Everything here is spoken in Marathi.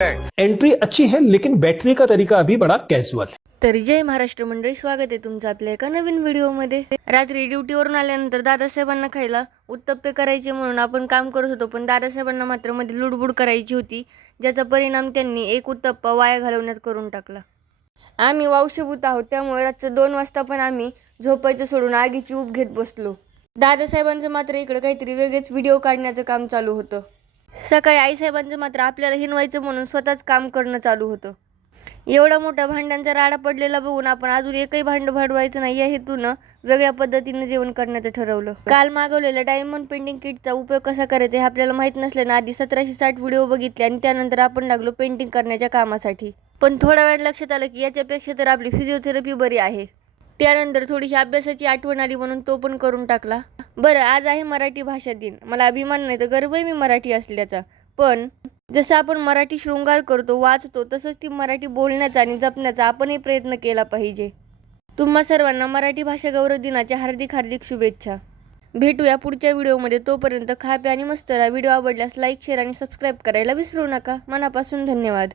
एंट्री अच्छी है लेकिन बैठने का तरीका अभी बड़ा कैजुअल है। तर जय महाराष्ट्र मंडळी, स्वागत आहे तुमचं आपल्या एका नवीन व्हिडिओमध्ये। रात्री ड्युटीवरून आल्यानंतर दादासाहेबांना खायला उत्तप्पे करायचे म्हणून आपण काम करत होतो, पण दादासाहेबांना मात्र मध्ये लुडबुड करायची होती, ज्याचा परिणाम त्यांनी एक उत्तप्पा वाया घालवण्यात करून टाकला। आम्ही वावशेभूत आहोत, त्यामुळे रातचं 2 वाजता पण आम्ही झोपायचं सोडून आगीची ऊब घेत बसलो। दादासाहेबांचं मात्र इकडे काहीतरी वेगळेच व्हिडिओ काढण्याचं काम चालू होतं। सकाळी आईसाहेबांचं मात्र आपल्याला हिनवायचं म्हणून स्वतःच काम करणं चालू होतं। एवढा मोठा भांड्यांचा राडा पडलेला बघून आपण अजून एकही भांड भाडवायचं नाही या हेतूनं वेगळ्या पद्धतीने जेवण करण्याचं ठरवलं। काल मागवलेल्या डायमंड पेंटिंग किटचा उपयोग कसा करायचा हे आपल्याला माहित नसल्यानं आधी 1760 व्हिडिओ बघितले आणि त्यानंतर आपण लागलो पेंटिंग करण्याच्या कामासाठी। पण थोड्या वेळ लक्षात आलं की याच्यापेक्षा तर आपली फिजिओथेरपी बरी आहे। त्यानंतर थोडीशी अभ्यासाची आठवण आली म्हणून तो पण करून टाकला। बरं, आज आहे मराठी भाषा दिन। मला अभिमान नाही तर गर्व आहे मी मराठी असल्याचा, पण जसं आपण मराठी शृंगार करतो, वाचतो, तसंच ती मराठी बोलण्याचा आणि जपण्याचा आपणही प्रयत्न केला पाहिजे। तुम्हा सर्वांना मराठी भाषा गौरव दिनाच्या हार्दिक हार्दिक शुभेच्छा। भेटूया पुढच्या व्हिडिओमध्ये, तोपर्यंत खा प्या आणि मस्त राहा। व्हिडिओ आवडल्यास लाईक, शेअर आणि सबस्क्राईब करायला विसरू नका। मनापासून धन्यवाद।